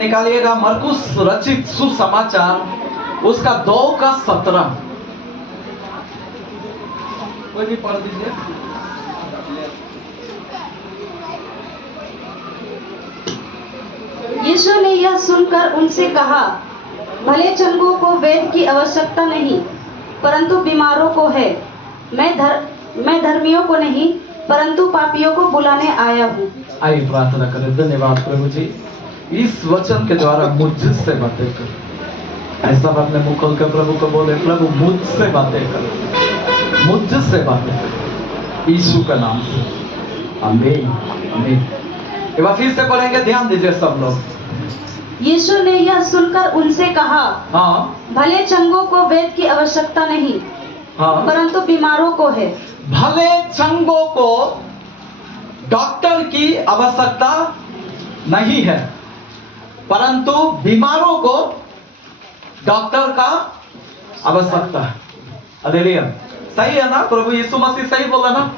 निकालिएगा मरकुस रचित सुसमाचार उसका 2:17। कोई भी पढ़ दीजिए। यीशु ने यह सुनकर उनसे कहा, भले चंगों को वैद्य की आवश्यकता नहीं, परंतु बीमारों को है। मैं धर्मियों को नहीं, परंतु पापियों को बुलाने आया हूँ। आइए प्रार्थना करें। धन्यवाद प्रभु जी, इस वचन के द्वारा मुझसे बातें कर। ऐसा अपने मुंह खोलकर प्रभु को बोले, प्रभु मुझसे बातें कर, मुझसे बातें कर, यीशु का नाम से, आमीन आमीन। एक बार फिर से पढ़ेंगे, ध्यान दीजिए सब लोग। यीशु ने यह सुनकर उनसे कहा, हाँ, भले चंगों को वैद्य की आवश्यकता नहीं, हाँ, परंतु बीमारों को है। भले चंगों को डॉक्टर की आवश्यकता नहीं है, परंतु बीमारों को डॉक्टर का आवश्यकता है। हालेलुया, सही है ना? प्रभु यीशु मसीह सही बोला ना?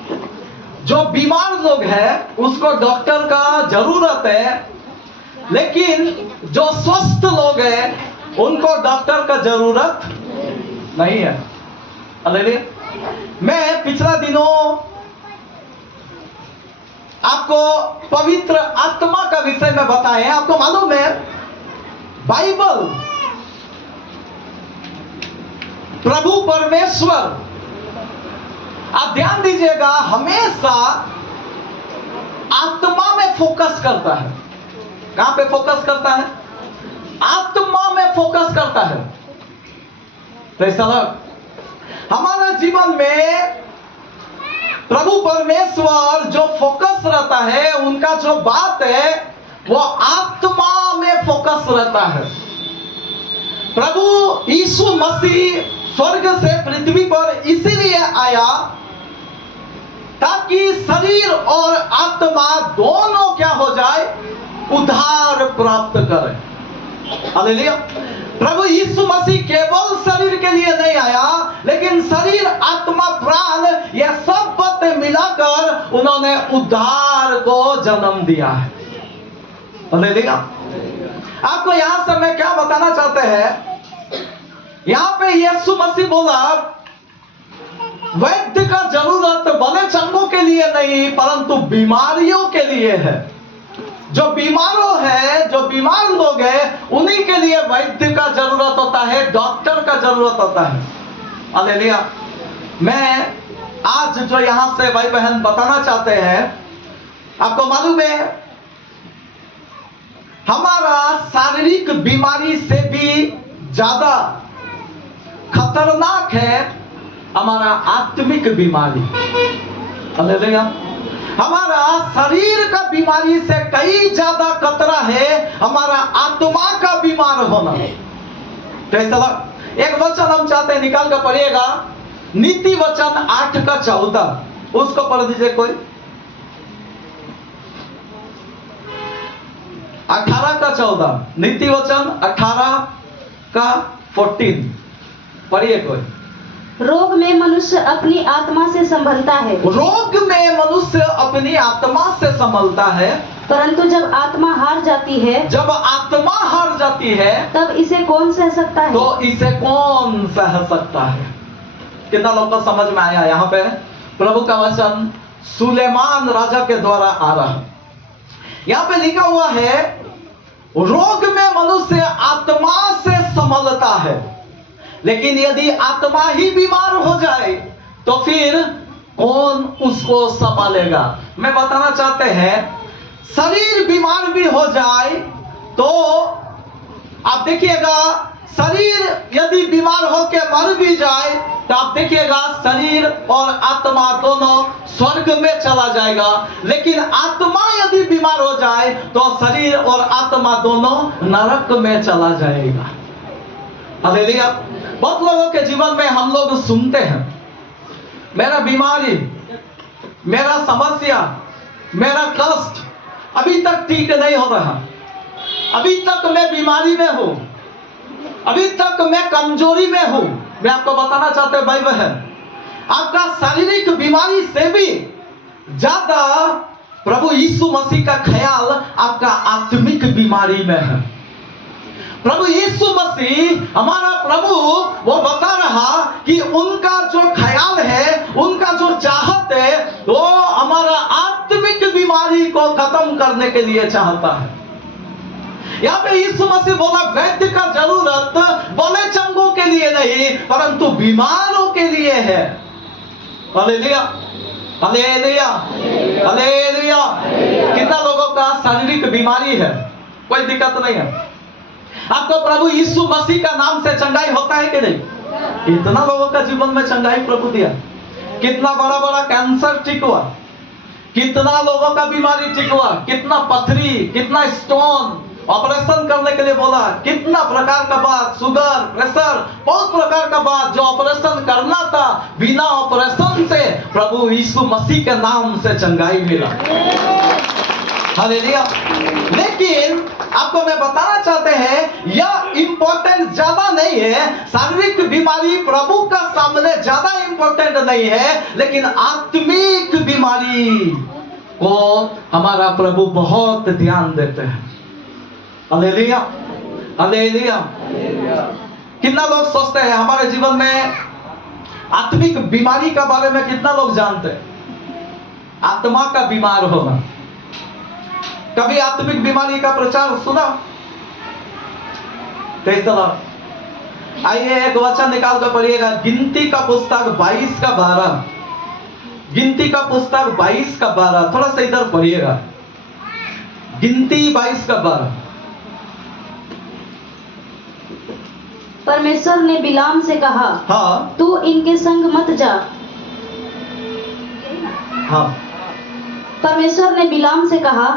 जो बीमार लोग हैं उसको डॉक्टर का जरूरत है, लेकिन जो स्वस्थ लोग हैं उनको डॉक्टर का जरूरत नहीं है। हालेलुया। मैं पिछला दिनों आपको पवित्र आत्मा का विषय में बताया। आपको मालूम है, बाइबल प्रभु परमेश्वर, आप ध्यान दीजिएगा, हमेशा आत्मा में फोकस करता है। कहां पे फोकस करता है? आत्मा में फोकस करता है। तो ऐसा हमारा जीवन में प्रभु परमेश्वर जो फोकस रहता है, उनका जो बात है वो आत्मा में फोकस रहता है। प्रभु यीशु मसीह स्वर्ग से पृथ्वी पर इसीलिए आया ताकि शरीर और आत्मा दोनों क्या हो जाए, उद्धार प्राप्त करे। हालेलुया। प्रभु यीशु मसीह केवल शरीर के लिए नहीं आया, लेकिन शरीर, आत्मा, प्राण, यह सब बातें मिलाकर उन्होंने उद्धार को जन्म दिया है। हालेलुया। आपको यहां से मैं क्या बताना चाहते हैं, यहां पे यीशु मसीह बोला वैद्य का जरूरत भले चंगों के लिए नहीं, परंतु बीमारियों के लिए है। जो बीमारों है, जो बीमार लोग हैं, उन्हीं के लिए वैद्य का जरूरत होता है, डॉक्टर का जरूरत होता है। हालेलुया। मैं आज जो यहां से भाई बहन बताना चाहते हैं, आपको मालूम है, हमारा शारीरिक बीमारी से भी ज्यादा खतरनाक है हमारा आत्मिक बीमारी। हालेलुया। हमारा शरीर का बीमारी से कई ज्यादा खतरा है हमारा आत्मा का बीमार होना। तो एक वचन हम चाहते हैं, निकाल कर पढ़िएगा, नीति वचन 8:14, उसको पढ़ दीजिए कोई। 18:14, नीति वचन 18:14 पढ़िए कोई। रोग में मनुष्य अपनी आत्मा से संभलता है। रोग में मनुष्य अपनी आत्मा से संभलता है, परंतु जब आत्मा हार जाती है, जब आत्मा हार जाती है, तब इसे कौन सह सकता है? तो इसे कौन सह सकता है? कितना लोग को समझ में आया? यहाँ पे प्रभु का वचन सुलेमान राजा के द्वारा आ रहा है। यहाँ पे लिखा हुआ है, रोग में मनुष्य आत्मा से संभलता है, लेकिन यदि आत्मा ही बीमार हो जाए तो फिर कौन उसको संभालेगा? मैं बताना चाहते हैं, शरीर बीमार भी हो जाए तो आप देखिएगा, शरीर यदि बीमार होकर मर भी जाए तो आप देखिएगा शरीर और आत्मा दोनों स्वर्ग में चला जाएगा, लेकिन आत्मा यदि बीमार हो जाए तो शरीर और आत्मा दोनों नरक में चला जाएगा। हालेलुया। बहुत लोगों के जीवन में हम लोग सुनते हैं, मेरा बीमारी, मेरा समस्या, मेरा कष्ट अभी तक ठीक नहीं हो रहा, अभी तक मैं बीमारी में हूं, अभी तक मैं कमजोरी में हूं। मैं आपको बताना चाहता हूं भाई बहन, आपका शारीरिक बीमारी से भी ज्यादा प्रभु यीशु मसीह का ख्याल आपका आत्मिक बीमारी में है। प्रभु यीशु मसीह हमारा प्रभु वो बता रहा कि उनका जो ख्याल है, उनका जो चाहत है, वो हमारा आत्मिक बीमारी को खत्म करने के लिए चाहता है। यहाँ पे यीशु मसीह बोला वैद्य का जरूरत बोले चंगों के लिए नहीं परंतु बीमारों के लिए है। Hallelujah, hallelujah, hallelujah. कितना लोगों का शारीरिक बीमारी है, कोई दिक्कत नहीं है। आपको प्रभु यीशु मसीह का नाम से चंगाई होता है कि नहीं? इतना लोगों का जीवन में चंगाई प्रभु दिया। कितना बड़ा बड़ा कैंसर ठीक हुआ, कितना लोगों का बीमारी ठीक हुआ, कितना पथरी, कितना स्टोन ऑपरेशन करने के लिए बोला, कितना प्रकार का बात, शुगर, प्रेशर, बहुत प्रकार का बात जो ऑपरेशन करना था, बिना ऑपरेशन से प्रभु यीशु मसीह के नाम से चंगाई मिला। हालेलुया। लेकिन आपको मैं बताना चाहते हैं यह इंपॉर्टेंट ज्यादा नहीं है, शारीरिक बीमारी प्रभु का सामने ज्यादा इंपॉर्टेंट नहीं है, लेकिन आत्मिक बीमारी को हमारा प्रभु बहुत ध्यान देते हैं। Hallelujah, hallelujah. कितना लोग सोचते हैं हमारे जीवन में आत्मिक बीमारी के बारे में, कितना लोग जानते हैं आत्मा का बीमार होना? कभी आत्मिक बीमारी का प्रचार सुना? कैसा? आइए एक वचन निकाल कर पढ़िएगा, गिनती का पुस्तक 22 का 12। गिनती का पुस्तक 22 का 12, थोड़ा सा इधर पढ़िएगा। गिनती 22 का 12। परमेश्वर ने बिलाम से कहा, हाँ, तू इनके संग मत जा। हाँ, परमेश्वर ने बिलाम से कहा,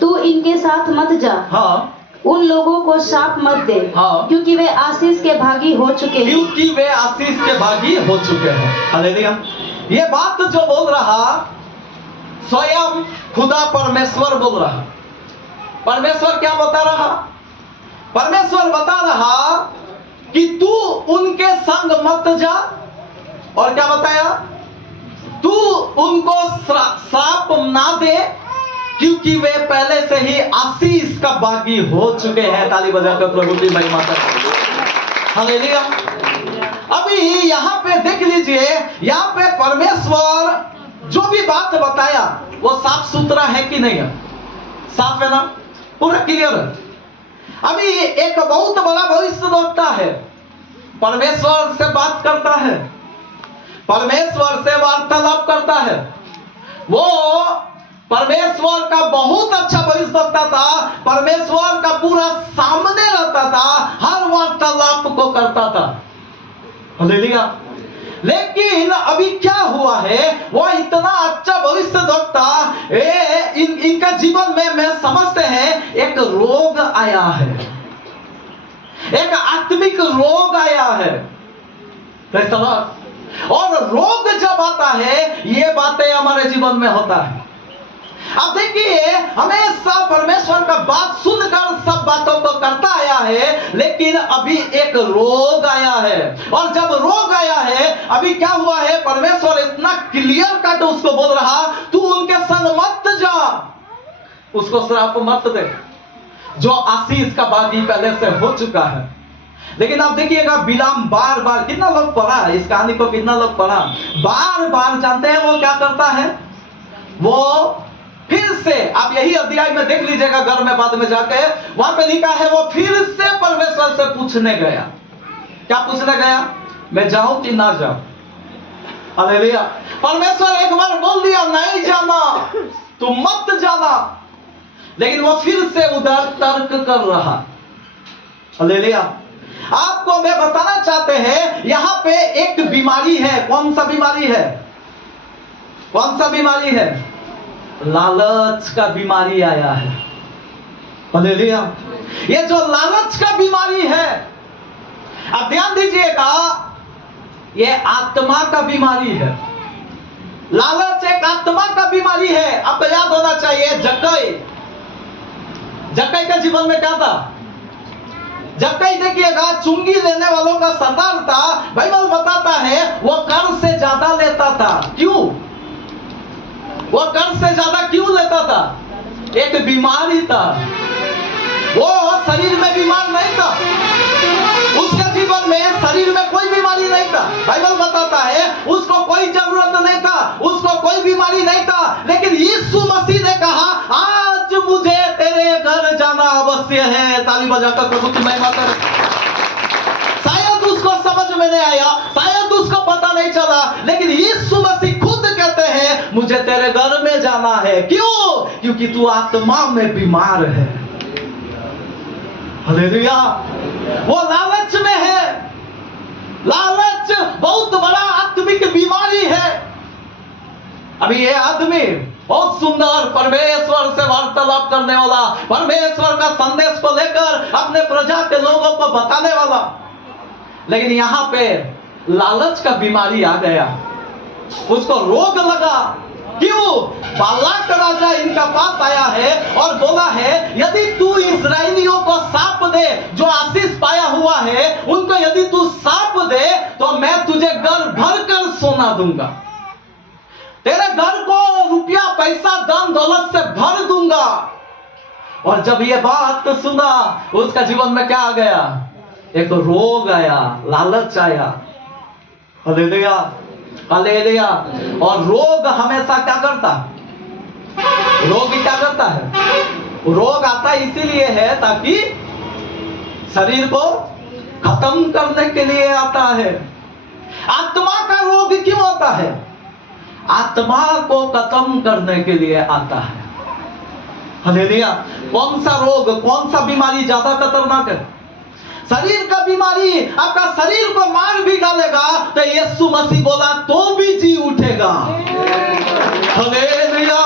तू इनके साथ मत जा। हाँ, उन लोगों को शाप मत दे, हाँ, क्योंकि वे आशीष के भागी हो चुके हैं। क्योंकि वे आशीष के भागी हो चुके हैं। हालेलुया। ये बात जो बोल रहा स्वयं खुदा परमेश्वर बोल रहा। परमेश्वर क्या बता रहा? परमेश्वर बता रहा कि तू उनके संग मत जा, और क्या बताया? तू उनको श्राप ना दे, क्योंकि वे पहले से ही आशीष का भागी हो चुके हैं। ताली बजाकर प्रभु की महिमा करें। हालेलुया। अभी यहाँ पे देख लीजिए, यहाँ पे परमेश्वर जो भी बात बताया वो साफ सुथरा है कि नहीं है? साफ है ना? पूरा क्लियर है। अभी एक बहुत बड़ा भविष्यद्वक्ता है, परमेश्वर से बात करता है, परमेश्वर से वार्तालाप करता है। वो परमेश्वर का बहुत अच्छा भविष्यद्वक्ता था, परमेश्वर का पूरा सामने रहता था, हर वार्तालाप को करता था। हालेलुया। लेकिन अभी क्या हुआ है, वो इतना अच्छा भविष्यद्वक्ता, इनका जीवन में मैं समझते हैं एक रोग आया है, एक आत्मिक रोग आया है। और रोग जब आता है, ये बातें हमारे जीवन में होता है। अब देखिए, हमेशा परमेश्वर का बात सुनकर सब बातों को करता आया है, लेकिन अभी एक रोग आया है। और जब रोग आया है, अभी क्या हुआ है, परमेश्वर इतना क्लियर कट उसको बोल रहा, तू उनके संग मत जा, उसको श्राप मत दे, जो आशीष का भागी पहले से हो चुका है। लेकिन आप देखिएगा, बिलाम बार बार, कितना लोग पढ़ा इस कहानी को, कितना लोग पढ़ा, बार बार जानते हैं वो क्या करता है? वो फिर से, आप यही अध्याय में देख लीजिएगा घर में बाद में जाके, वहां पे लिखा है वो फिर से परमेश्वर से पूछने गया। क्या पूछने गया? मैं जाऊं कि ना जाऊं? हालेलुया। परमेश्वर एक बार बोल दिया नहीं जाना, तुम मत जाना, लेकिन वो फिर से उधर तर्क कर रहा। हालेलुया। आपको मैं बताना चाहते हैं, यहां पे एक बीमारी है। कौन सा बीमारी है? कौन सा बीमारी है? लालच का बीमारी आया है। हालेलुया। ये जो लालच का बीमारी है, अब ध्यान दीजिएगा, ये आत्मा का बीमारी है। लालच एक आत्मा का बीमारी है। आपको याद होना चाहिए, जक्कई का जीवन में क्या था? जक्कई देखिएगा, चुंगी लेने वालों का सरदार था। बाइबल बताता है वो कर से ज्यादा लेता था। क्यों? वो कर से ज्यादा क्यों लेता था? एक बीमारी था। वो शरीर में बीमार नहीं था, लेकिन यीशु मसीह ने कहा आज मुझे तेरे घर जाना अवश्य है। ताली बजाकर प्रभु की महिमा करें। शायद उसको समझ में नहीं आया, शायद उसको पता नहीं चला, लेकिन यीशु मसीह खुद कहते हैं मुझे तेरे घर में जाना है। क्यों? क्योंकि तू आत्मा में बीमार है। हालेलुया। वो लालच में है। लालच बहुत बड़ा आत्मिक बीमारी है। अभी ये आदमी बहुत सुंदर परमेश्वर से वार्तालाप करने वाला, परमेश्वर का संदेश को लेकर अपने प्रजा के लोगों को बताने वाला, लेकिन यहां पे लालच का बीमारी आ गया, उसको रोग लगा। क्यों? बालाक राजा इनका पास आया है और बोला है यदि तू इस्राएलियों को साप दे, जो आशीष पाया हुआ है उनको यदि तू साप दे तो मैं तुझे घर भर कर सोना दूंगा, तेरे घर को रुपया पैसा धन दौलत से भर दूंगा। और जब ये बात सुना उसका जीवन में क्या आ गया? एक रोग आया, लालच आया। Hallelujah, hallelujah. और रोग हमेशा क्या करता? रोग क्या करता है? रोग आता इसीलिए है ताकि शरीर को खत्म करने के लिए आता है। आत्मा का रोग क्यों आता है? आत्मा को खत्म करने के लिए आता है। हालेलुया। कौन सा रोग, कौन सा बीमारी ज्यादा खतरनाक है? शरीर का बीमारी आपका शरीर को मार भी डालेगा तो यीशु मसीह बोला तो भी जी उठेगा। हालेलुया।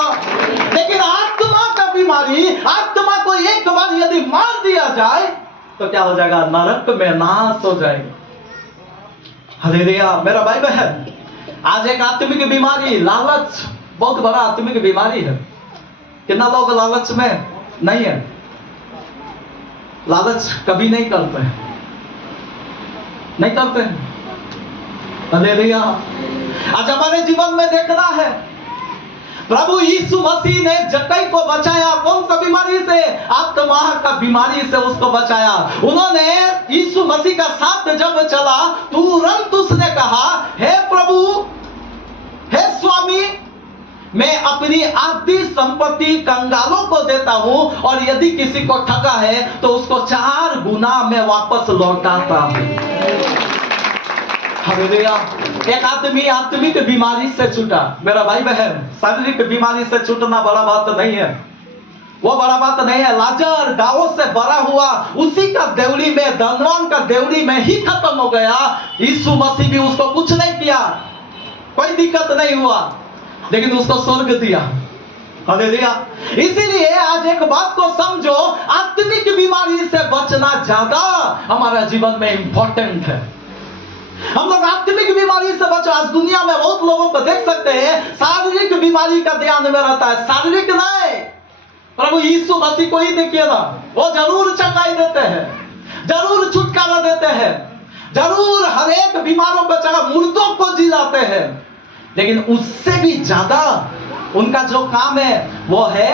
लेकिन आत्मा का बीमारी, आत्मा को एक बार यदि मार दिया जाए तो क्या हो जाएगा? नरक में नाश हो जाएगा। हालेलुया। मेरा भाई बहन, आज एक आत्मिक बीमारी लालच बहुत बड़ा आत्मिक बीमारी है। कितना लोग लालच में नहीं है? लालच कभी नहीं करते हैं, नहीं करते हैं। हालेलुया। आज हमारे जीवन में देखना है प्रभु यीशु मसीह ने जक्कई को बचाया। कौन सा बीमारी से? आत्मा का बीमारी से उसको बचाया। उन्होंने यीशु मसीह का साथ जब चला तुरंत उसने कहा हे प्रभु, हे स्वामी, मैं अपनी आधी संपत्ति कंगालों को देता हूं और यदि किसी को ठगा है तो उसको 4 गुना मैं वापस लौटाता हूं। हालेलुया। एक आदमी आत्मिक बीमारी से छूटा। मेरा भाई बहन, शारीरिक बीमारी से छूटना बड़ा बात नहीं है, वो बड़ा बात नहीं है। लाजर गांवों से बड़ा हुआ, उसी का देवड़ी में, धनवान का देवड़ी में ही खत्म हो गया। यीशु मसीह भी उसको कुछ नहीं किया, कोई दिक्कत नहीं हुआ, लेकिन उसको स्वर्ग दिया। हालेलुया। इसीलिए आज एक बात को समझो, आत्मिक बीमारी से बचना ज्यादा हमारा जीवन में इंपॉर्टेंट है। हम लोग आत्मिक बीमारी से बचो। आज दुनिया में बहुत लोगों को देख सकते हैं शारीरिक बीमारी का ध्यान में रहता है, शारीरिक नहीं। प्रभु यीशु मसीह को ही देखिए ना, वो जरूर चंगाई देते हैं, जरूर छुटकारा देते हैं, जरूर हर एक बीमारों को चंगा, मुर्दों को जिलाते हैं, लेकिन उससे भी ज्यादा उनका जो काम है वो है,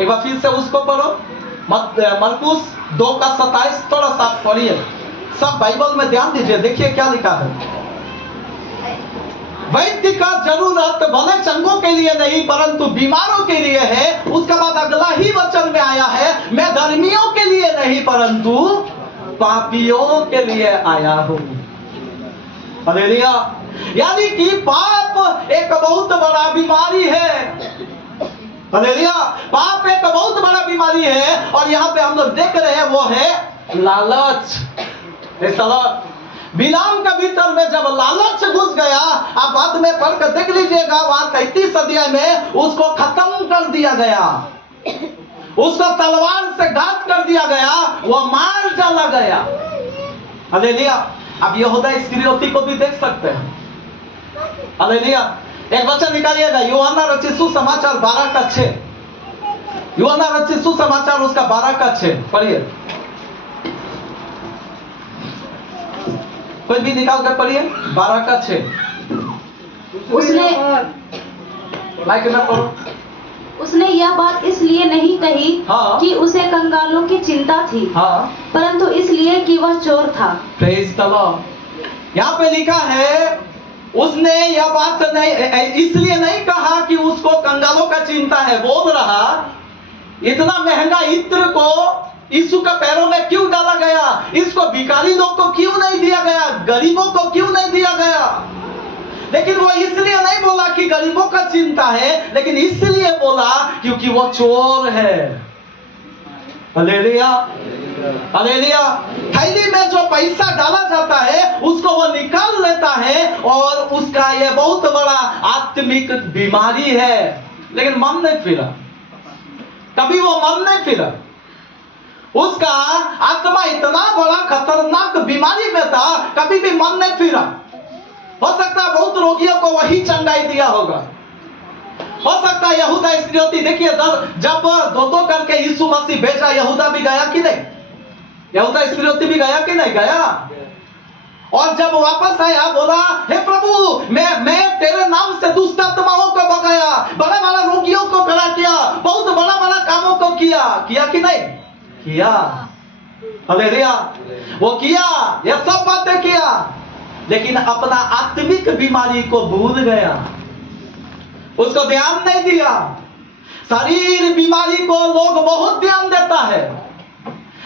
एक बार फिर से उसको पढ़ो, मरकुस 2:27। थोड़ा सा पढ़िए, सब बाइबल में ध्यान दीजिए, देखिए क्या लिखा है। वैद्य का जरूरत भले चंगों के लिए नहीं परंतु बीमारों के लिए है। उसके बाद अगला ही वचन में आया है, मैं धर्मियों के लिए नहीं परंतु पापियों के लिए आया हूं। हालेलुया। यानी कि पाप एक बहुत बड़ा बीमारी है। हालेलुया। पाप एक बहुत बड़ा बीमारी है और यहाँ पे हम लोग देख रहे हैं वो है लालच। बिलाम के भीतर में जब लालच घुस गया, आप बाद में पढ़कर देख लीजिएगा, वहां 33 अध्याय में उसको खत्म कर दिया गया, उसको तलवार से घात कर दिया गया, वो मार डाला गया। हालेलुया। अब यहूदा इस्करियोती को भी देख सकते हैं। हालेलुया। एक वचन निकालिएगा, यूहन्ना रचित सुसमाचार 12:6। यूहन्ना रचित सुसमाचार उसका 12:6 पढ़िए। कोई भी निकाल कर पढ़िए, 12:6। उसने माइक में पढ़ो। उसने यह बात इसलिए नहीं कही हाँ। कि उसे कंगालों की चिंता थी, हाँ, परंतु इसलिए कि वह चोर था। Praise the Lord. यहाँ पे लिखा है उसने यह बात नहीं इसलिए नहीं कहा कि उसको कंगालों का चिंता है, बोल रहा इतना महंगा इत्र को यीशु के पैरों में क्यों डाला गया, इसको भिखारी लोग को क्यों नहीं दिया गया, गरीबों को क्यों नहीं दिया गया। लेकिन वो इसलिए नहीं बोला कि गरीबों का चिंता है, लेकिन इसलिए बोला क्योंकि वो चोर है। Hallelujah, hallelujah. थैली में जो पैसा डाला जाता है उसको वो निकाल लेता है, और उसका ये बहुत बड़ा आत्मिक बीमारी है। लेकिन मन नहीं फिरा, कभी वो मन नहीं फिरा। उसका आत्मा इतना बड़ा खतरनाक बीमारी में था, कभी भी मन नहीं फिरा। हो सकता है बहुत रोगियों को वही चंगाई दिया होगा। हो सकता है यहूदा इस्करियोती, देखिए जब दो करके यीशु मसीह भेजा, यहूदा भी गया कि नहीं, यहूदा इस्करियोती भी गया कि नहीं गया। और जब वापस आया बोला, हे प्रभु मैं तेरे नाम से दुष्ट आत्माओं को भगाया, बड़ा बड़ा रोगियों को खड़ा किया, बहुत बड़ा बड़ा कामों को किया कि नहीं किया। हालेलुया, वो किया, ये सब बातें किया, लेकिन अपना आत्मिक बीमारी को भूल गया, उसको ध्यान नहीं दिया। शरीर बीमारी को लोग बहुत ध्यान देता है।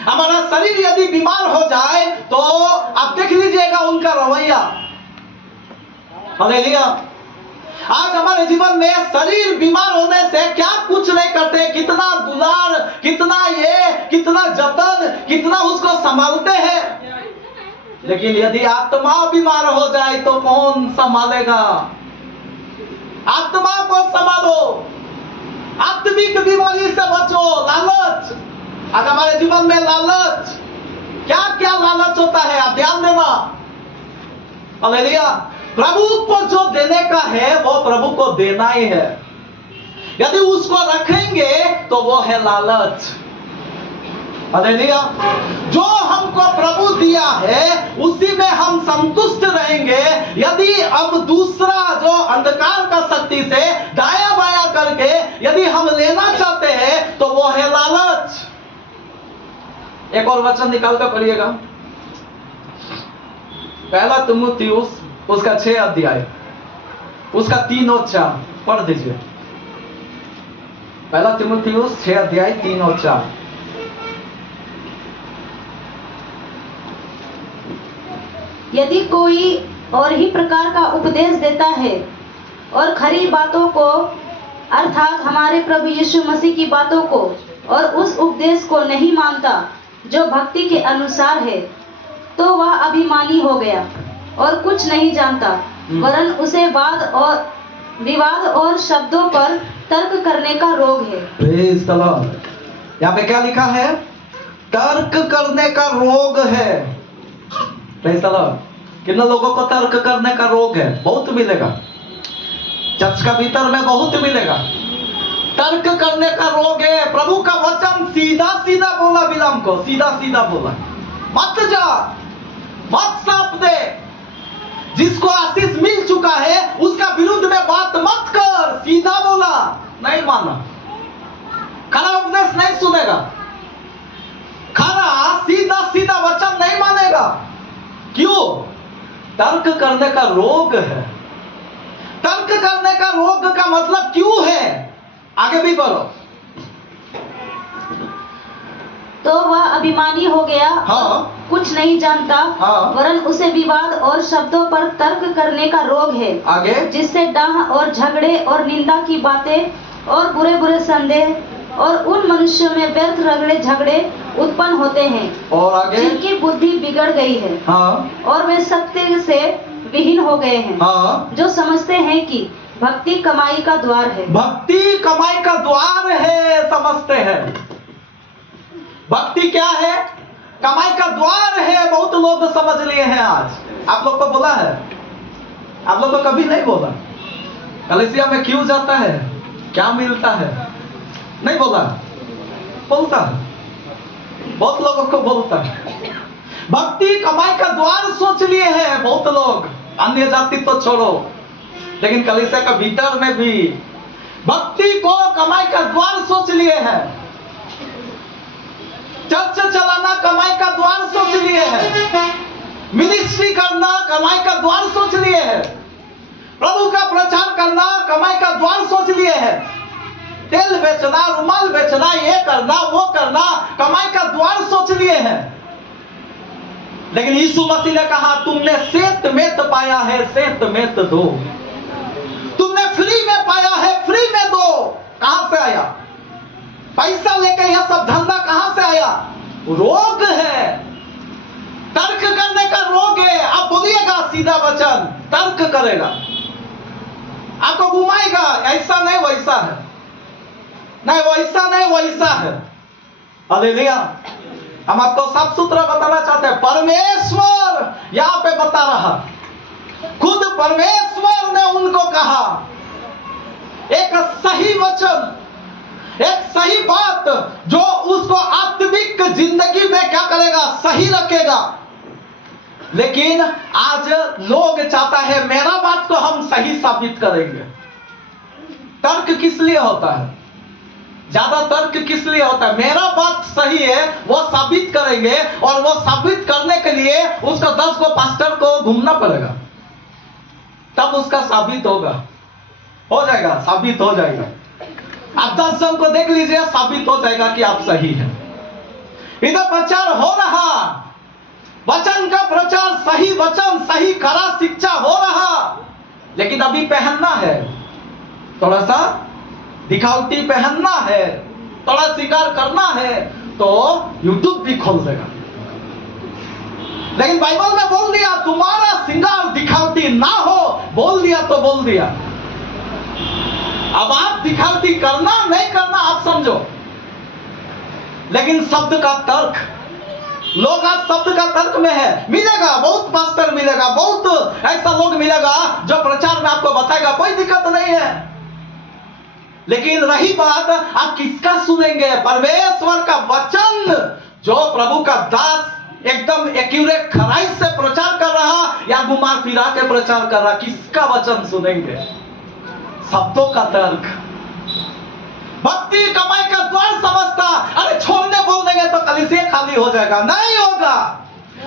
हमारा शरीर यदि बीमार हो जाए तो आप देख लीजिएगा उनका रवैया। हालेलुया। आज हमारे जीवन में शरीर बीमार होने से क्या कुछ नहीं करते, कितना दुलार, कितना जतन, कितना उसको संभालते हैं। लेकिन यदि आत्मा बीमार हो जाए तो कौन संभालेगा। आत्मा को संभालो, आत्मिक बीमारी से बचो। लालच, आज हमारे जीवन में लालच, क्या क्या लालच होता है आप ध्यान देना। हालेलुया। प्रभु को जो देने का है वो प्रभु को देना ही है। यदि उसको रखेंगे तो वो है लालच। हालेलुया। जो हमको प्रभु दिया है उसी में हम संतुष्ट रहेंगे। यदि अब दूसरा जो अंधकार का शक्ति से दाया बाया करके यदि हम लेना चाहते हैं तो वो है लालच। एक और वचन निकाल कर पढ़िएगा, पहला तीमुथियुस उसका 6 अध्याय उसका 3 और 4 पढ़ दीजिए। पहला तीमुथियुस 6 अध्याय 3 और 4। यदि कोई और ही प्रकार का उपदेश देता है और खरी बातों को अर्थात हमारे प्रभु यीशु मसीह की बातों को और उस उपदेश को नहीं मानता जो भक्ति के अनुसार है, तो वह अभिमानी हो गया और कुछ नहीं जानता, वरन उसे विवाद और शब्दों पर तर्क करने का रोग है। Praise the Lord. यहाँ पे क्या लिखा है? तर्क करने का रोग है। Praise the Lord. कितने लोगों को तर्क करने का रोग है? बहुत मिलेगा, चर्च का भीतर में बहुत मिलेगा। तर्क करने का रोग है। प्रभु का वचन सीधा सीधा बोला, बिलाम को सीधा सीधा बोला, मत जा, मत साप दे। जिसको आशीष मिल चुका है उसका विरुद्ध में बात मत कर। सीधा बोला, नहीं माना, खरा उपदेश नहीं सुनेगा, खरा सीधा सीधा वचन नहीं मानेगा। क्यों? तर्क करने का रोग है। तर्क करने का रोग का मतलब क्यों है? आगे भी बढ़ो। तो वह अभिमानी हो गया, हाँ। कुछ नहीं जानता, हाँ। वरन उसे विवाद और शब्दों पर तर्क करने का रोग है। आगे, जिससे डाह और झगड़े और निंदा की बातें और बुरे बुरे संदेह और उन मनुष्यों में व्यर्थ रगड़े झगड़े उत्पन्न होते हैं। और आगे, जिनकी बुद्धि बिगड़ गई है, हाँ, और वे सत्य से विहीन हो गए हैं, हाँ, जो समझते हैं कि भक्ति कमाई का द्वार है। भक्ति कमाई का द्वार है, समझते हैं। भक्ति क्या है? कमाई का द्वार है। बहुत लोग समझ लिए हैं। आज आप लोग को बोला है? आप लोग को कभी नहीं बोला? कलीसिया में क्यों जाता है, क्या मिलता है? नहीं बोला, बोलता है, बहुत लोगों को बोलता है। भक्ति कमाई का द्वार सोच लिए हैं बहुत लोग, अन्य जाति तो छोड़ो, लेकिन कलीसिया का भीतर में भी भक्ति को कमाई का द्वार सोच लिए हैं। चर्च चलाना कमाई का द्वार सोच लिए हैं। मिनिस्ट्री करना कमाई का द्वार सोच लिए हैं। प्रभु का प्रचार करना कमाई का द्वार सोच लिए है। तेल बेचना, रुमाल बेचना, ये करना, वो करना, कमाई का द्वार सोच लिए हैं। लेकिन यीशु मसीह ने कहा, तुमने सेत में तो पाया है, सेत में तो दो। तुमने फ्री में पाया है, फ्री में दो। कहां से आया? पैसा लेके यह सब धंधा कहां से आया? रोग है, तर्क करने का रोग है। आप बोलिएगा सीधा वचन, तर्क करेगा, आपको घुमाएगा, ऐसा नहीं वैसा है, नहीं वैसा नहीं वैसा है। हालेलुया। हम आपको साफ सुथरा बताना चाहते हैं, परमेश्वर यहां पे बता रहा, खुद परमेश्वर ने उनको कहा एक सही वचन, एक सही बात जो उसको आत्मिक जिंदगी में क्या करेगा? सही रखेगा। लेकिन आज लोग चाहता है मेरा बात को हम सही साबित करेंगे। तर्क किस लिए होता है? ज्यादा तर्क किस लिए होता है? मेरा बात सही है, वो साबित करेंगे, और वो साबित करने के लिए उसका 10 को पास्टर को घूमना पड़ेगा, तब उसका साबित होगा, हो जाएगा, साबित हो जाएगा। आप 10 जन को देख लीजिए, साबित हो जाएगा कि आप सही हैं। इधर प्रचार हो रहा, वचन का प्रचार, सही वचन, सही खरा शिक्षा हो रहा, लेकिन अभी पहनना है, थोड़ा सा दिखावटी पहनना है, थोड़ा श्रृंगार करना है, तो यूट्यूब भी खोल देगा। लेकिन बाइबल में बोल दिया तुम्हारा श्रृंगार दिखावटी ना हो, बोल दिया तो बोल दिया। अब आप दिखावटी करना नहीं करना आप समझो, लेकिन शब्द का तर्क, लोग आज शब्द का तर्क में है। मिलेगा, बहुत पास्टर मिलेगा, बहुत ऐसा लोग मिलेगा जो प्रचार में आपको बताएगा, कोई दिक्कत नहीं है। लेकिन रही बात, आप किसका सुनेंगे? परमेश्वर का वचन जो प्रभु का दास एकदम एक्यूरेट खराई से प्रचार कर रहा, या घुमा फिरा के प्रचार कर रहा, किसका वचन सुनेंगे? शब्दों का तर्क। भक्ति कमाई का द्वार समझता, अरे छोड़ने बोल देंगे तो कलीसिया खाली हो जाएगा, नहीं होगा।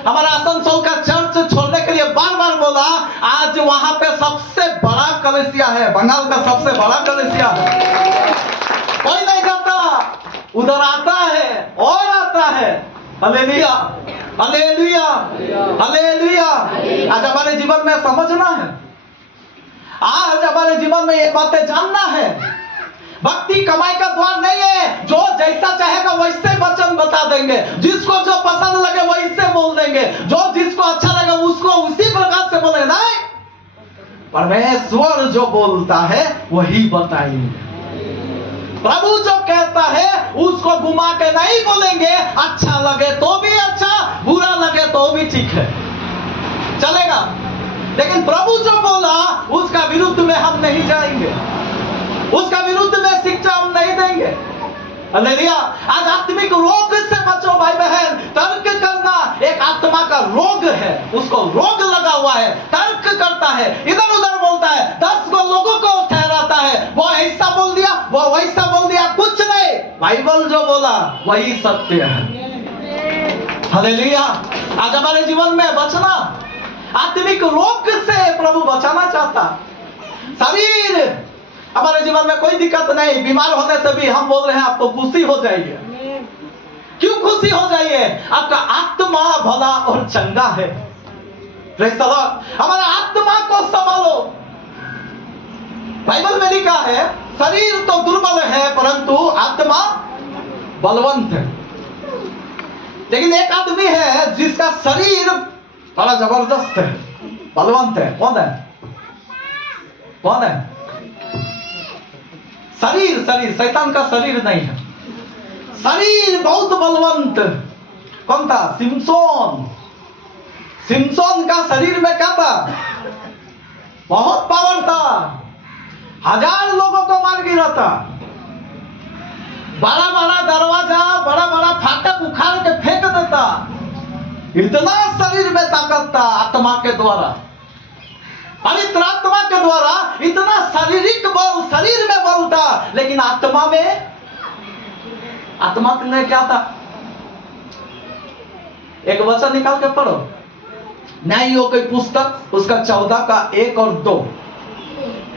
हमारा आसनसोल का चर्च छोड़ने के लिए बार बार बोला, आज वहां पे सबसे बड़ा कलीसिया है, बंगाल का सबसे बड़ा कलीसिया है, कोई नहीं जाता, उधर आता है और आता है। Hallelujah, hallelujah, hallelujah. आज हमारे जीवन में समझना है, आज हमारे जीवन में ये बातें जानना है। भक्ति कमाई का द्वार नहीं है, जो जैसा चाहेगा वैसे वचन बता देंगे, जिसको जो पसंद लगे वैसे बोल देंगे, जो जिसको अच्छा लगे उसको उसी प्रकार से बोले। नहीं, परमेश्वर जो बोलता है वही बताएंगे। प्रभु जो कहता है उसको घुमा के नहीं बोलेंगे। अच्छा लगे तो भी अच्छा, बुरा लगे तो भी ठीक है, चलेगा। लेकिन प्रभु जो बोला उसका विरुद्ध में हम नहीं जाएंगे, उसका विरुद्ध में शिक्षा हम नहीं देंगे। हालेलुया। आज आत्मिक रोग से बचो भाई बहन। तर्क करना एक आत्मा का रोग है, उसको रोग लगा हुआ है, तर्क करता है, इधर उधर बोलता है, 10 को लोगों को ठहराता है, वो ऐसा बोल दिया, वो वैसा बोल दिया, कुछ नहीं, बाइबल जो बोला वही सत्य है। हालेलुया। आज हमारे जीवन में बचना, आत्मिक रोग से प्रभु बचाना चाहता। शरीर हमारे जीवन में कोई दिक्कत नहीं, बीमार होने से भी हम बोल रहे हैं आपको खुशी हो जाइए। क्यों खुशी हो जाइए? आपका आत्मा भला और चंगा है। Praise the Lord. हमारा आत्मा को संभालो। बाइबल में लिखा है शरीर तो दुर्बल है परंतु आत्मा बलवंत है। लेकिन एक आदमी है जिसका शरीर बड़ा जबरदस्त है, बलवंत है। कौन है? कौन है? शरीर, शरीर, शैतान का शरीर नहीं है, शरीर बहुत बलवंत। कौन था? सिमसोन। सिमसोन का शरीर में क्या था? बहुत पावर था, 1000 लोगों को मार गिरा था, बड़ा बड़ा दरवाजा, बड़ा बड़ा फाटक उखाड़ के फेंक देता। इतना शरीर में ताकत था आत्मा के द्वारा, पवित्र आत्मा के द्वारा इतना शारीरिक बल, शरीर में बल था। लेकिन आत्मा में, आत्मा में क्या था? एक वचन निकाल के पढ़ो, न्यायियों की पुस्तक उसका 14 का 1 और 2।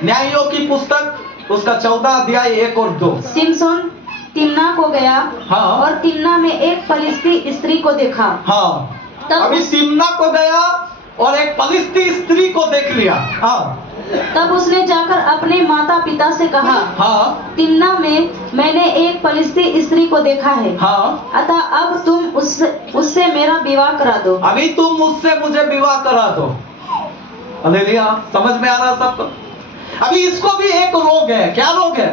न्यायों की पुस्तक उसका 14 अध्याय 1 और 2। सिमसोन तिम्ना को गया हाँ। और तिम्ना में एक फलिस्ती स्त्री को देखा। हाँ, तब अभी तिम्ना को गया और एक फलिस्ती स्त्री को देख लिया। हाँ तब उसने जाकर अपने माता पिता से कहा, हाँ तिम्ना में मैंने एक फलिस्ती स्त्री को देखा है, हाँ, अतः अब तुम उससे मेरा विवाह करा दो। अभी तुम मुझसे मुझे विवाह करा दो। हालेलुया, समझ में आ रहा सबको? अभी इसको भी एक रोग है। क्या रोग है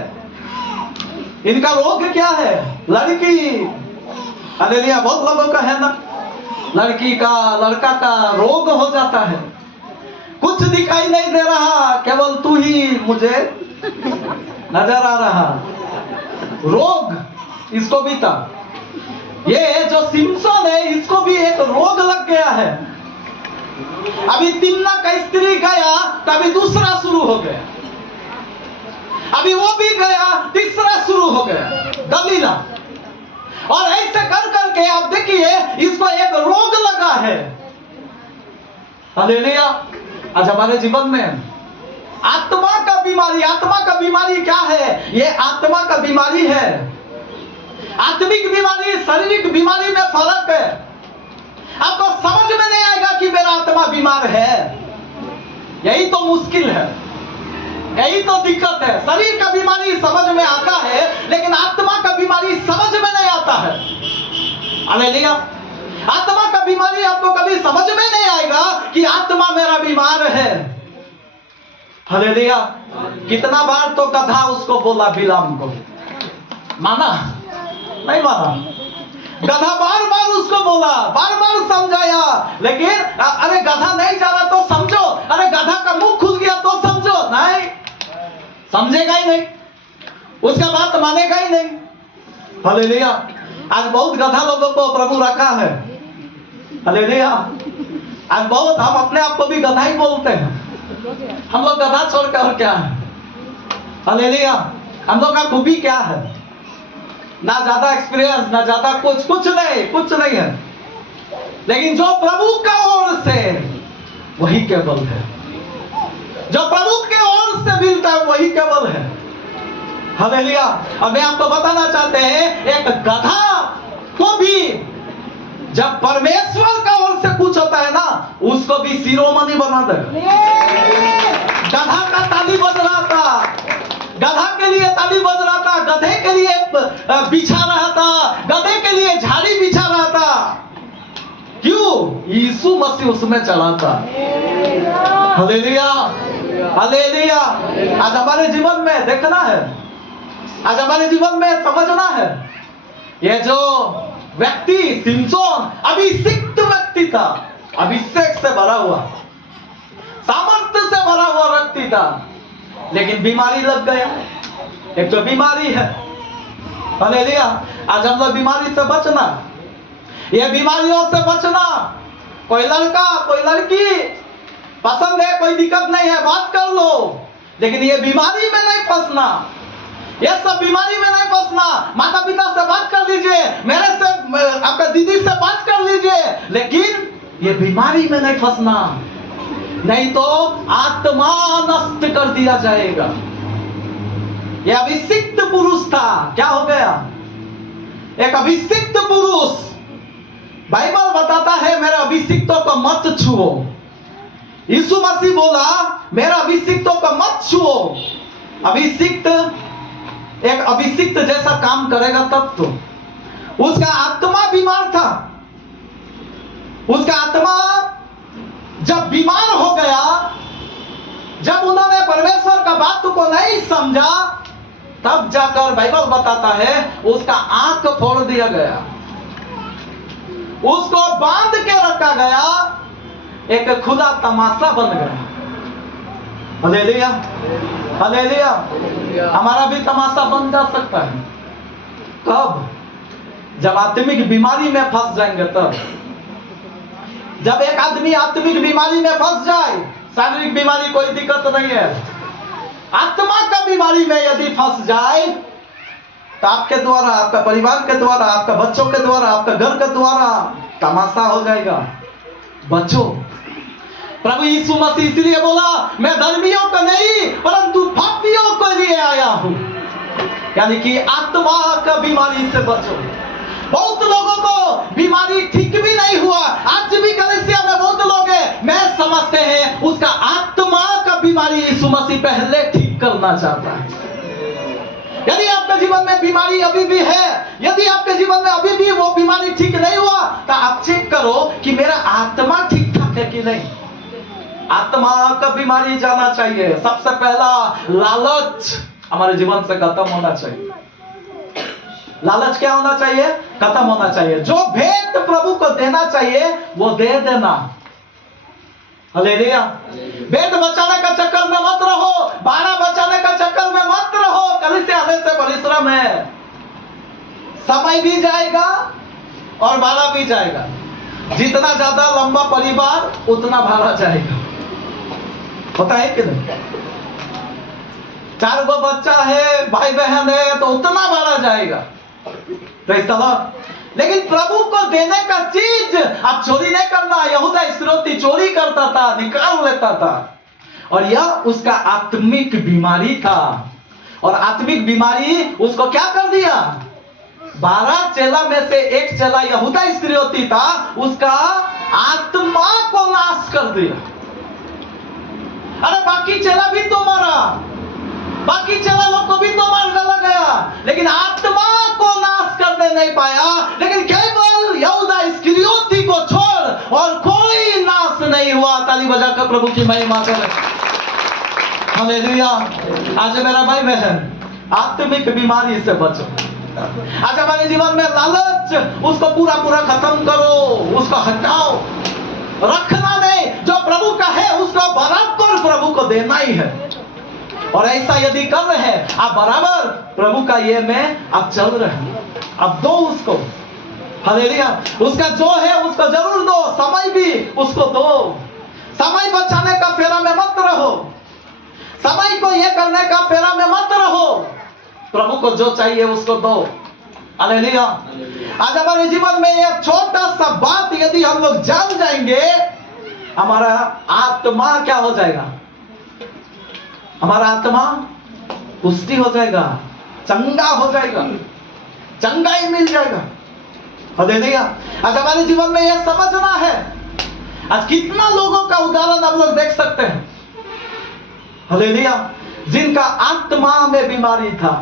इनका? रोग क्या है? लड़की। हालेलुया, बहुत लोगों का है ना, लड़की का लड़का का रोग हो जाता है। कुछ दिखाई नहीं दे रहा, केवल तू ही मुझे नजर आ रहा। रोग इसको भी था। ये जो सिमसोन है इसको भी एक रोग लग गया है। अभी तिम्ना का स्त्री गया तभी दूसरा शुरू हो गया, अभी वो भी गया तीसरा शुरू हो गया, दलीला। और ऐसे कर करके आप देखिए इसको एक रोग लगा है। हालेलुया, आज हमारे जीवन में आत्मा का बीमारी। आत्मा का बीमारी क्या है? ये आत्मा का बीमारी है। आत्मिक बीमारी शारीरिक बीमारी में फर्क है। आपको समझ में नहीं आएगा कि मेरा आत्मा बीमार है। यही तो मुश्किल है, यही तो दिक्कत है। शरीर का बीमारी समझ में आता है लेकिन आत्मा का बीमारी समझ में नहीं आता है। हालेलुया, आत्मा का बीमारी आपको कभी समझ में नहीं आएगा कि आत्मा मेरा बीमार है। हालेलुया, कितना बार तो गधा उसको बोला बिलाम को, माना नहीं माना। गधा बार बार उसको बोला, बार बार समझाया, लेकिन अरे गधा नहीं जाना तो समझो, अरे गधा का मुंह खुल गया तो समझो। नहीं, समझेगा ही नहीं, उसका बात मानेगा ही नहीं। हालेलुया, आज बहुत गधा लोगों को प्रभु रखा है। हालेलुया, आज बहुत हम अपने आप को भी गधा ही बोलते हैं। हम लोग गधा छोड़कर और क्या है? हालेलुया, हम लोग का खूबी क्या है? ना ज्यादा एक्सपीरियंस, ना ज्यादा कुछ नहीं है, लेकिन जो प्रभु का ओर से वही केवल है। जो प्रभु के ओर से मिलता है वही केवल है। हालेलुया, और मैं आपको बताना चाहते हैं एक गधा को भी जब परमेश्वर का ओर से कुछ होता है ना, उसको भी शिरोमणि बना दे। गधा का ताली बज रहा था, गधा के लिए ताली बज रहा था, गधे के लिए बिछा रहा था, गधे के लिए झाड़ी बिछा रहा था। क्यों? यीशु मसीह उसमें चला था। Hallelujah, hallelujah. आज हमारे जीवन में देखना है, आज हमारे जीवन में समझना है। ये जो व्यक्ति सिमसोन अभिषिक्त व्यक्ति था, अभिषेक से भरा हुआ, सामर्थ्य से भरा हुआ व्यक्ति था, लेकिन बीमारी लग गया। एक तो बीमारी है। हालेलुया, आज हम लोग बीमारी से बचना, ये बीमारियों से बचना। कोई लड़का कोई लड़की पसंद है, कोई दिक्कत नहीं है, बात कर लो, लेकिन ये बीमारी में नहीं फंसना। ये सब बीमारी में नहीं फंसना। माता पिता से बात कर लीजिए, मेरे से आपका दीदी से बात कर लीजिए, लेकिन ये बीमारी में नहीं फंसना, नहीं तो आत्मा नष्ट कर दिया जाएगा। ये अभिषिक्त पुरुष था, क्या हो गया? एक अभिषिक्त पुरुष। बाइबल बताता है मेरे अभिषिक्तों को मत छुओ। यीशु मसीह बोला मेरा अभिषिक्तों को मत छुओ। अभिषिक्त एक अभिषिक्त जैसा काम करेगा तब तो। उसका आत्मा बीमार था, उसका आत्मा जब बीमार हो गया, जब उन्होंने परमेश्वर का बात को नहीं समझा, तब जाकर बाइबल बताता है उसका आंख फोड़ दिया गया, उसको बांध के रखा गया, एक खुला तमाशा बन गया। Hallelujah, hallelujah. हमारा भी तमाशा बन जा सकता है। कब? जब आत्मिक बीमारी में फंस जाएंगे तब। जब एक आदमी आत्मिक बीमारी में फंस जाए, शारीरिक बीमारी कोई दिक्कत नहीं है, आत्मा का बीमारी में यदि फंस जाए तो आपके द्वारा, आपका परिवार के द्वारा, आपका बच्चों के द्वारा, आपका घर के द्वारा तमाशा हो जाएगा। बच्चों, प्रभु यीशु मसीह इसलिए बोला, मैं धर्मियों को नहीं परंतु पापियों को लिए आया हूं। यानी कि आत्मा का बीमारी से बचो। बहुत लोगों को बीमारी ठीक भी नहीं हुआ। आज भी कलीसिया में बहुत लोग हैं, मैं समझते हैं उसका आत्मा का बीमारी यीशु मसीह पहले ठीक करना चाहता है। यदि आपके जीवन में बीमारी अभी भी है, यदि आपके जीवन में अभी भी वो बीमारी ठीक नहीं हुआ, तो आप चेक करो कि मेरा आत्मा ठीक ठाक है कि नहीं। आत्मा का बीमारी जाना चाहिए। सबसे पहला लालच हमारे जीवन से खत्म होना चाहिए। लालच क्या होना चाहिए? खत्म होना चाहिए। जो भेंट प्रभु को देना चाहिए वो दे देना। हालेलुया। भेंट बचाने का चक्कर में मत रहो, बारह बचाने का चक्कर में मत रहो। कलीसिया आने से परिश्रम है, समय भी जाएगा और भाड़ा भी जाएगा। जितना ज्यादा लंबा परिवार उतना भाड़ा जाएगा। पता है कि नहीं? 4 बच्चा है, भाई बहन है, तो उतना भाड़ा जाएगा। लेकिन प्रभु को देने का चीज अब चोरी नहीं करना। यहूदा इस्करियोती चोरी करता था, निकाल लेता था, और यह उसका आत्मिक बीमारी था। और आत्मिक बीमारी उसको क्या कर दिया? 12 चेला में से एक चेला यहूदा इस्करियोती था, उसका आत्मा को नाश कर दिया। अरे बाकी चेला भी तो मरा, बाकी चेला लोग को भी तो मार डाला गया, लेकिन आत्मा को नाश करने नहीं पाया। लेकिन केवल यहूदा इस्करियोती को छोड़ और कोई नाश नहीं हुआ। ताली बजाकर प्रभु की महिमा करें। हालेलुया। आज मेरा भाई बहन, आत्मिक बीमारी से बचो। आज हमारे जीवन में लालच, उसको पूरा पूरा खत्म करो, उसको हटाओ, रखना नहीं। जो प्रभु का है उसको बराबर प्रभु को देना ही है। और ऐसा यदि कर रहे हैं आप बराबर प्रभु का ये में आप चल रहे हैं, अब दो उसको। हालेलुया। उसका जो है उसको जरूर दो, समय भी उसको दो। समय बचाने का फेरा में मत रहो, समय को ये करने का फेरा में मत रहो। प्रभु को जो चाहिए उसको दो। हालेलुया। आज हमारे जीवन में ये छोटा सा बात यदि हम लोग जान जाएंगे, हमारा आत्मा क्या हो जाएगा? हमारा आत्मा पुष्टि हो जाएगा, चंगा हो जाएगा, चंगाई मिल जाएगा। हालेलुया। आज हमारे जीवन में यह समझना है। आज कितना लोगों का उदाहरण हम लोग देख सकते हैं, हालेलुया, जिनका आत्मा में बीमारी था।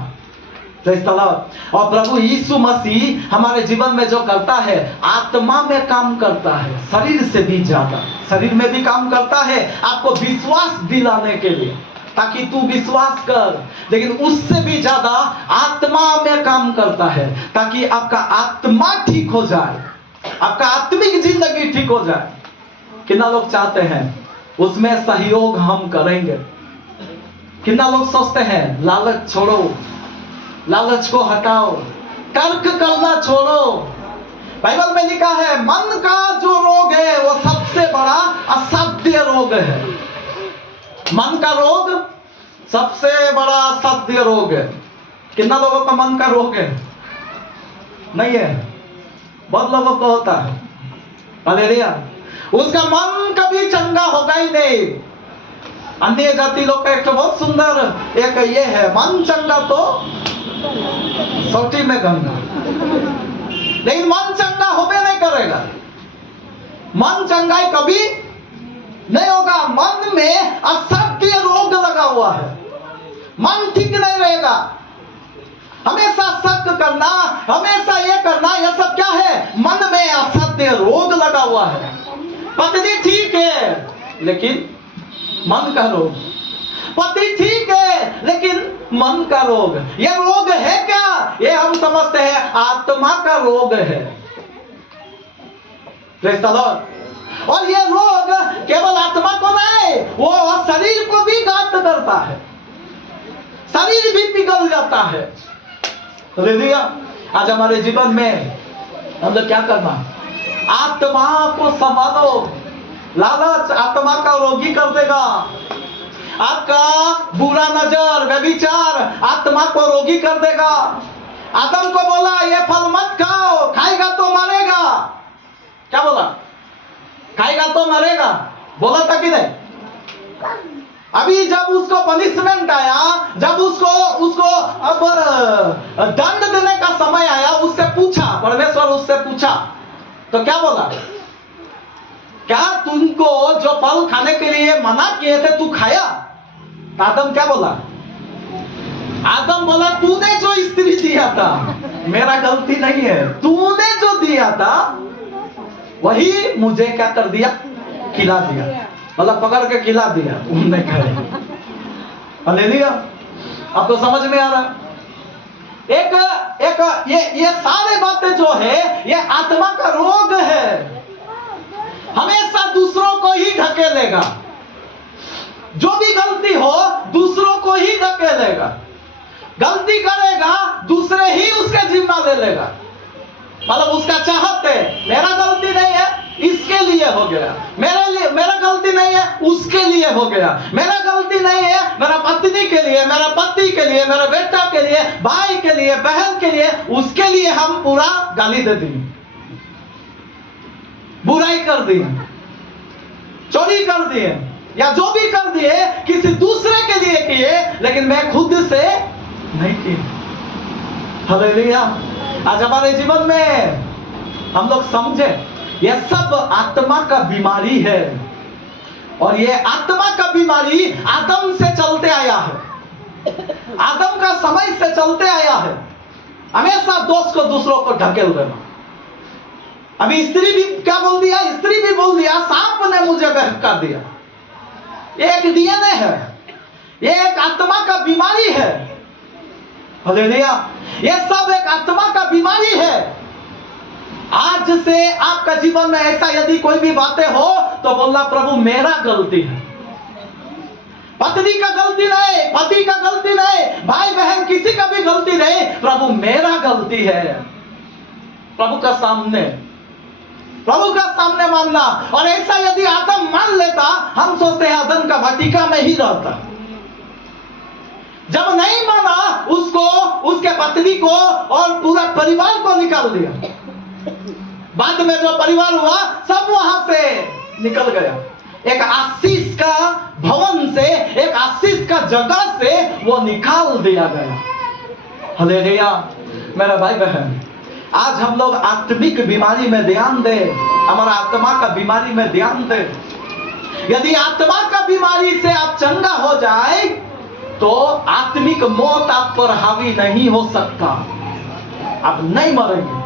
और प्रभु यीशु मसीह हमारे जीवन में जो करता है, आत्मा में काम करता है, शरीर से भी ज्यादा शरीर में भी काम करता है, आपको विश्वास दिलाने के लिए, ताकि तू विश्वास कर। लेकिन उससे भी ज्यादा आत्मा में काम करता है, ताकि आपका आत्मा ठीक हो जाए, आपका आत्मिक जिंदगी ठीक हो जाए। कितना लोग चाहते हैं उसमें सहयोग हम करेंगे? कितना लोग सोचते हैं लालच छोड़ो, लालच को हटाओ, तर्क करना छोड़ो। बाइबल में लिखा है मन का जो रोग है वो सबसे बड़ा असाध्य रोग है। मन का रोग सबसे बड़ा असाध्य रोग है। कितना लोगों का मन का रोग है? नहीं है, बहुत लोगों को होता है। हालेलुया। उसका मन कभी चंगा होगा ही नहीं। अन्य जाति लोग का एक तो बहुत सुंदर एक ये है, मन चंगा तो सोटी में गंगा। लेकिन मन चंगा होबे नहीं करेगा, मन चंगाई कभी नहीं होगा। मन में असाध्य रोग लगा हुआ है, मन ठीक नहीं रहेगा। हमेशा शक करना, हमेशा ये करना, यह सब क्या है? मन में असाध्य रोग लगा हुआ है। पत्नी ठीक है लेकिन मन का रोग, पति ठीक है लेकिन मन का रोग। यह रोग है क्या? ये हम समझते हैं आत्मा का रोग है। Praise the Lord. और यह रोग केवल आत्मा को नहीं, वो शरीर को भी घात करता है, शरीर भी पिघल जाता है। हालेलुया। आज हमारे जीवन में हम लोग क्या करना? आत्मा को संभालो। लालच आत्मा का रोगी कर देगा। आपका बुरा नजर, व्यभिचार आत्मा को रोगी कर देगा। आदम को बोला ये फल मत खाओ, खाएगा तो मरेगा। क्या बोला? खाएगा तो मरेगा। बोला था कि नहीं? अभी जब उसको पनिशमेंट आया, जब उसको अब दंड देने का समय आया, उससे पूछा, परमेश्वर उससे पूछा, तो क्या बोला? क्या तुमको जो फल खाने के लिए मना किए थे तू खाया? तो आदम क्या बोला? आदम बोला तूने जो स्त्री दिया था, मेरा गलती नहीं है, तूने जो दिया था वही मुझे क्या कर दिया? खिला दिया, मतलब पकड़ के खिला दिया, तुमने खाया। हालेलुया। अब तो समझ में आ रहा? एक ये सारे बातें जो है ये आत्मा का रोग है, हमेशा दूसरों को ही धकेलेगा, जो भी गलती हो दूसरों को ही धकेलेगा, गलती करेगा दूसरे ही उसके जिम्मा ले लेगा, मतलब उसका चाहत है मेरा गलती नहीं है इसके लिए हो गया, मेरा गलती नहीं है उसके लिए हो गया, मेरा गलती नहीं है मेरा पत्नी के लिए, मेरा पति के लिए, मेरे बेटा के लिए, भाई के लिए, बहन के लिए, उसके लिए हम पूरा गाली दे दी, बुराई कर दी, चोरी कर दिए, या जो भी कर दिए किसी दूसरे के लिए किए, लेकिन मैं खुद से नहीं की। हालेलुया। आज हमारे जीवन में हम लोग समझे यह सब आत्मा का बीमारी है, और ये आत्मा का बीमारी आदम से चलते आया है, आदम का समय से चलते आया है, हमेशा दोष को दूसरों को ढकेल देना। अभी स्त्री भी क्या बोल दिया? स्त्री भी बोल दिया सांप ने मुझे बहका दिया। ये एक डीएनए है, ये एक आत्मा का बीमारी है। हालेलुया। ये सब एक आत्मा का बीमारी है। आज से आपका जीवन में ऐसा यदि कोई भी बातें हो तो बोलना प्रभु मेरा गलती है, पत्नी का गलती नहीं, पति का गलती नहीं, भाई बहन किसी का भी गलती नहीं, प्रभु मेरा गलती है। प्रभु का सामने मानना। और ऐसा यदि आदम मान लेता, हम सोचते हैं आदम का वाटिका में ही रहता। जब नहीं माना, उसको, उसके पत्नी को और पूरा परिवार को निकाल दिया। बाद में जो परिवार हुआ सब वहां से निकल गया। एक आशीष का भवन से, एक आशीष का जगह से वो निकाल दिया गया। हालेलुया। मेरा भाई बहन, आज हम लोग आत्मिक बीमारी में ध्यान दें, हमारा आत्मा का बीमारी में ध्यान दें। यदि आत्मा का बीमारी से आप चंगा हो जाए तो आत्मिक मौत आप पर हावी नहीं हो सकता, आप नहीं मरेंगे।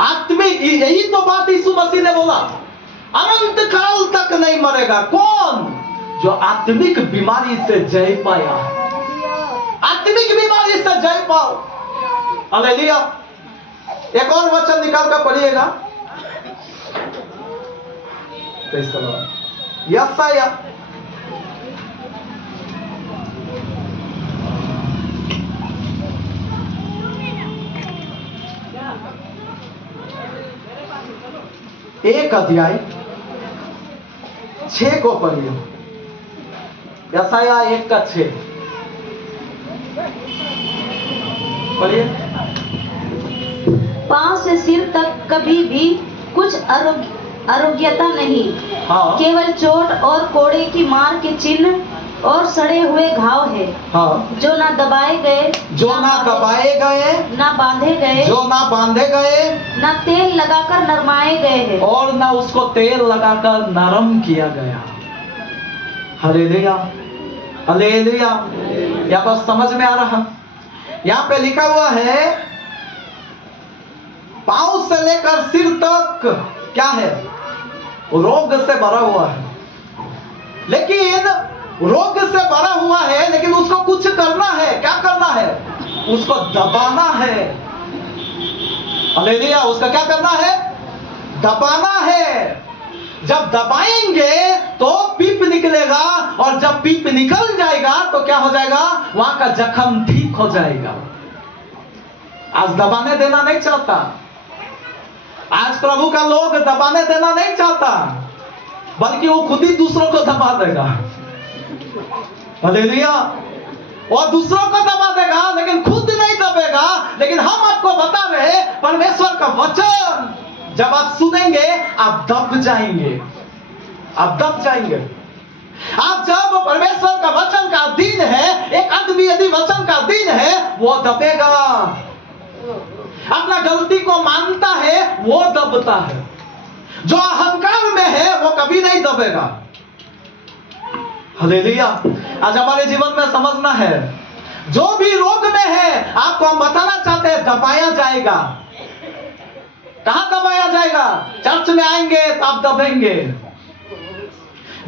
आत्मिक, यही तो बात यीशु मसीह ने बोला, अनंत काल तक नहीं मरेगा। कौन? जो आत्मिक बीमारी से जय पाया, आत्मिक बीमारी से जय पाओ। हालेलुया। एक और वचन निकाल कर पढ़िएगा, यशाया 1 अध्याय 6 को पढ़िए। यशाया 1:6 पढ़िए। पांव से सिर तक कभी भी कुछ अरोग्यता नहीं, हाँ। केवल चोट और कोड़े की मार के चिन्ह और सड़े हुए घाव है, हाँ। जो ना दबाए गए, ना बांधे गए, जो ना बांधे गए, ना तेल लगाकर नरमाए गए हैं, और ना उसको तेल लगाकर नरम किया गया। Hallelujah, hallelujah. यहाँ पर समझ में आ रहा? यहाँ पे लिखा हुआ है पांव से लेकर सिर तक क्या है? रोग से भरा हुआ है। लेकिन रोग से भरा हुआ है, लेकिन उसको कुछ करना है। क्या करना है? उसको दबाना है। हालेलुया। उसका क्या करना है? दबाना है। जब दबाएंगे तो पीप निकलेगा, और जब पीप निकल जाएगा तो क्या हो जाएगा? वहां का जख्म ठीक हो जाएगा। आज दबाने देना नहीं चाहता, आज प्रभु का लोग दबाने देना नहीं चाहता, बल्कि वो खुद ही दूसरों को दबा देगा। हालेलुया। और दूसरों को दबा देगा, लेकिन खुद नहीं दबेगा। लेकिन हम आपको बता रहे, परमेश्वर का वचन जब आप सुनेंगे आप दब जाएंगे। आप दब जाएंगे। आप जब परमेश्वर का वचन का अधीन है, एक आदमी यदि वचन का अधीन है, वो दबेगा। अपना गलती को मानता है, वो दबता है। जो अहंकार में है, वो कभी नहीं दबेगा। हालेलुया। आज हमारे जीवन में समझना है, जो भी रोग में है, आपको हम बताना चाहते हैं, दबाया जाएगा। कहां दबाया जाएगा? चर्च में आएंगे तो आप दबेंगे,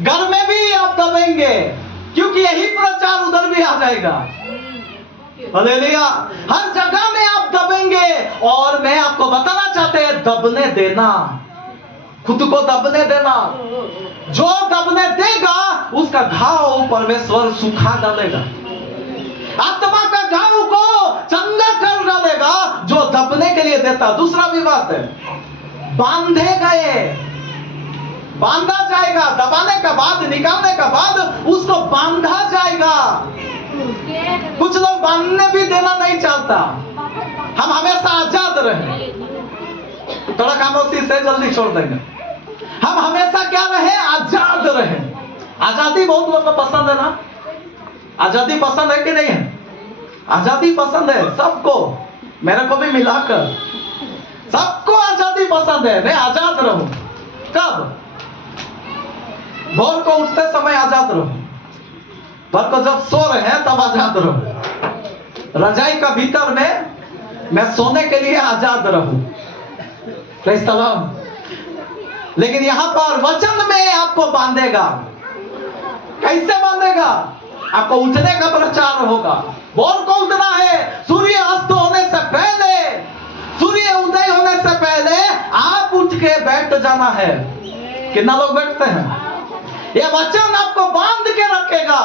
घर में भी आप दबेंगे, क्योंकि यही प्रचार उधर भी आ जाएगा। हालेलुया। हर जगह में आप दबेंगे। और मैं आपको बताना चाहते हैं, दबने देना, खुद को दबने देना। जो दबने देगा, उसका घाव परमेश्वर सुखा डालेगा। आत्मा का घाव को चंगा कर डालेगा, जो दबने के लिए देता। दूसरा भी बात है, बांधे गए, बांधा जाएगा। दबाने का बाद, निकालने का बाद उसको बांधा जाएगा। कुछ लोग बांधने भी देना नहीं चाहता। हम हमेशा आजाद रहे, थोड़ा खामोशी से जल्दी छोड़ देंगे। हम हमेशा क्या रहे? आजाद रहे। आजादी बहुत लोगों को पसंद है ना? आजादी पसंद है कि नहीं है? आजादी पसंद है सबको, मेरे को भी मिलाकर सबको आजादी पसंद है। मैं आजाद रहूं। कब? भोर को उठते समय आजाद रहूं, भर को जब सो रहे हैं तब आजाद रहूं, रजाई का भीतर में मैं सोने के लिए आजाद रहूं। Praise the Lord. लेकिन यहां पर वचन में आपको बांधेगा। कैसे बांधेगा? आपको उठने का प्रचार होगा। भोर को उठना है, सूर्य अस्त होने से पहले, सूर्य उदय होने से पहले आप उठ के बैठ जाना है। कितना लोग बैठते हैं? यह वचन आपको बांध के रखेगा।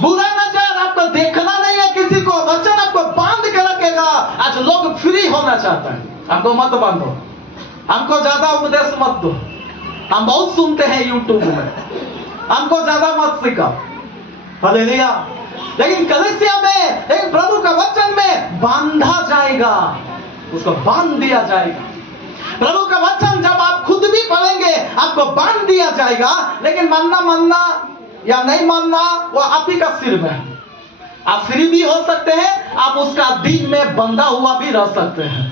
बुरा नजर आपको देखना नहीं है किसी को, वचन आपको बांध के रखेगा। आज लोग फ्री होना चाहते हैं, हमको मत बांधो, हमको ज्यादा उपदेश मत दो। हम बहुत सुनते हैं यूट्यूब में, हमको ज्यादा मत सिखाओ। हालेलुया। लेकिन कलीसिया में, लेकिन प्रभु का वचन में बांधा जाएगा, उसको बांध दिया जाएगा। प्रभु का वचन जब आप खुद भी पढ़ेंगे, आपको बांध दिया जाएगा। लेकिन मानना या नहीं मानना, वो आप ही का सिर में है। आप फ्री भी हो सकते हैं, आप उसका दीन में बंधा हुआ भी रह सकते हैं।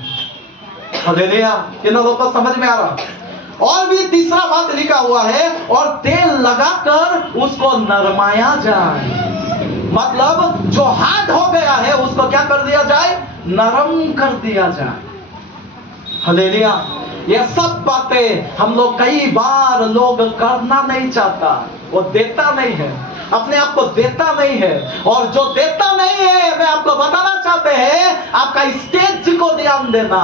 हालेलुया। इन लोगों को समझ में आ रहा? और भी तीसरा बात लिखा हुआ है, और तेल लगाकर उसको नरमाया जाए। मतलब जो हार्ड हो गया है, उसको क्या कर दिया जाए? नरम कर दिया जाए। हालेलुया। ये सब बातें हम लोग कई बार लोग करना नहीं चाहता, वो देता नहीं है, अपने आप को देता नहीं है। और जो देता नहीं है, मैं आपको बताना चाहते हैं, आपका स्टेज को ध्यान देना।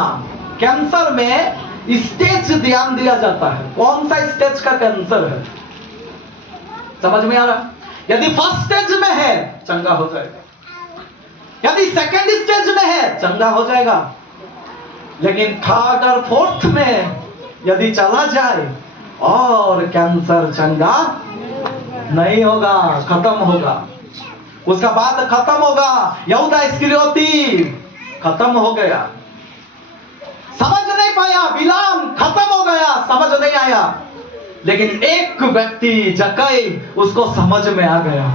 कैंसर में स्टेज ध्यान दिया जाता है। कौन सा स्टेज का कैंसर है? समझ में आ रहा? यदि फर्स्ट स्टेज में है, चंगा हो जाएगा। यदि सेकंड स्टेज में है, चंगा हो जाएगा। लेकिन थर्ड और फोर्थ में यदि चला जाए, और कैंसर चंगा नहीं होगा, खत्म होगा। उसका बाद खत्म होगा। यहूदा इस्करियोती खत्म हो गया, समझ नहीं पाया। बिलाम खत्म हो गया, समझ नहीं आया। लेकिन एक व्यक्ति जक्कई, उसको समझ में आ गया,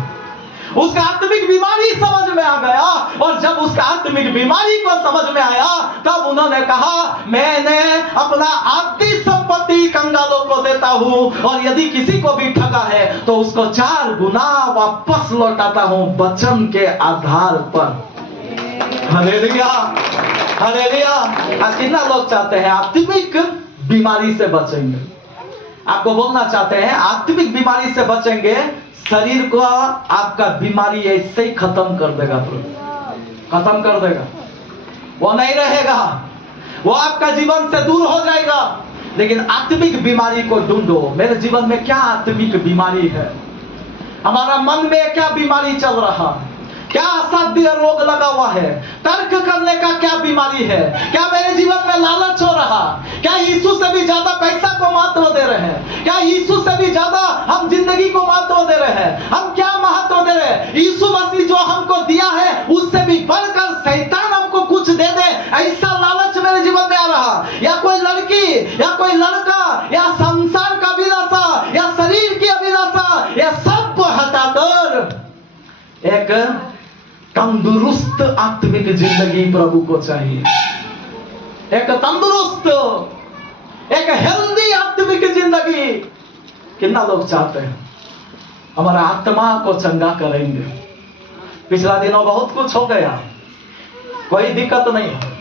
उसका आत्मिक बीमारी समझ में आ गया। और जब उसका आत्मिक बीमारी को समझ में आया, तब उन्होंने कहा, मैंने अपना आधी संपत्ति कंगालों को देता हूं, और यदि किसी को भी ठगा है तो उसको 4 गुना वापस लौटाता हूं, वचन के आधार पर। हालेलुया। हालेलुया। आज कितना लोग चाहते हैं आत्मिक बीमारी से बचेंगे? आपको बोलना चाहते हैं, आत्मिक बीमारी से बचेंगे, शरीर को आपका बीमारी ऐसे ही खत्म कर देगा, खत्म कर देगा। वो नहीं रहेगा, वो आपका जीवन से दूर हो जाएगा। लेकिन आत्मिक बीमारी को ढूंढो। मेरे जीवन में क्या आत्मिक बीमारी है? हमारा मन में क्या बीमारी चल रहा है? क्या असाध्य रोग लगा हुआ है? तर्क करने का क्या बीमारी है? क्या मेरे जीवन में लालच हो रहा? क्या यीशु से भी ज्यादा पैसा को महत्व दे रहे हैं? क्या यीशु से भी ज्यादा हम जिंदगी को महत्व दे रहे हैं? हम क्या महत्व दे रहे हैं? यीशु मसीह जो हमको दिया है, उससे भी बढ़कर शैतान हमको कुछ दे दे, ऐसा लालच मेरे जीवन में आ रहा। या कोई लड़की, या कोई लड़का, या संसार का विलासा, एक तंदुरुस्त आत्मिक जिंदगी प्रभु को चाहिए। एक तंदुरुस्त, एक हेल्दी आत्मिक जिंदगी कितना लोग चाहते हैं? हमारा आत्मा को चंगा करेंगे। पिछला दिनों बहुत कुछ हो गया, कोई दिक्कत नहीं है।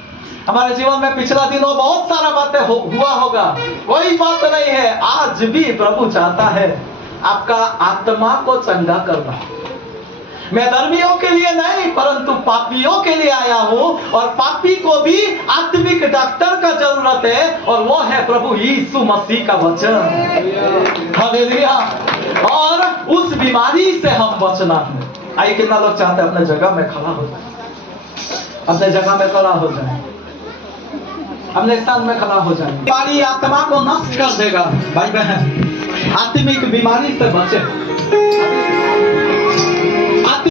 हमारे जीवन में पिछला दिनों बहुत सारा बातें हुआ होगा, कोई बात नहीं है। आज भी प्रभु चाहता है आपका आत्मा को चंगा करना। मैं धर्मियों के लिए नहीं परंतु पापियों के लिए आया हूं, और पापी को भी आत्मिक डॉक्टर का जरूरत है, और वो है प्रभु यीशु मसीह का वचन। हालेलुया। और उस बीमारी से हम बचना है। आइए, कितना लोग चाहते हैं अपने जगह में खड़ा हो जाए, अपने जगह में खड़ा हो जाए, अपने स्थान में खड़ा हो जाए। बीमारी आत्मा को नष्ट कर देगा। भाई बहन, आत्मिक बीमारी से बचे।